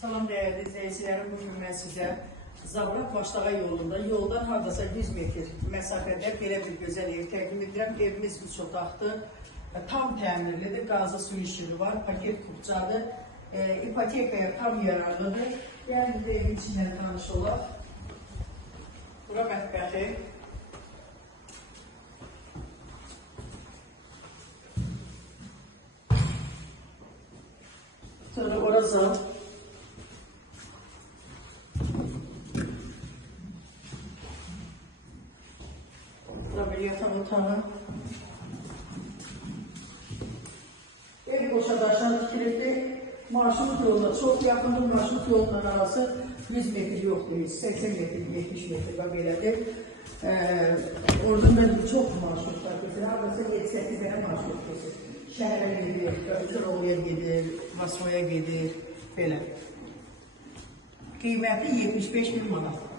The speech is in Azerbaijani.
Salam değerli izleyicilerim, bugün mən sizə Zabrat Başdağa yoldan hardasa 100 metr məsafədə belə bir gözəl ev təqdim edirəm. Evimiz 3 otaqdır, tam təmirlidir, qazı su işığı var, paket kupçadır, ipotekaya tam yararlıdır. Yəni bir evin içindən tanış olaq. Bura mətbəxi. Sonra orası. Burada bir yatak otağı. Ev boşadaşdan tikilibdir. Marşrut yoluna çok yakındır. Marşrut yolundan arası 100 metr yoktur. 80 metr, 70 metr var belədir. Orada mən çox marşrutlar gedir. Arası 7-8 tane marşrut gedir. Şəhərə gedir, Kıroluya gedir, Vasfoya gedir. Belə. Qiyməti 75.000 manat.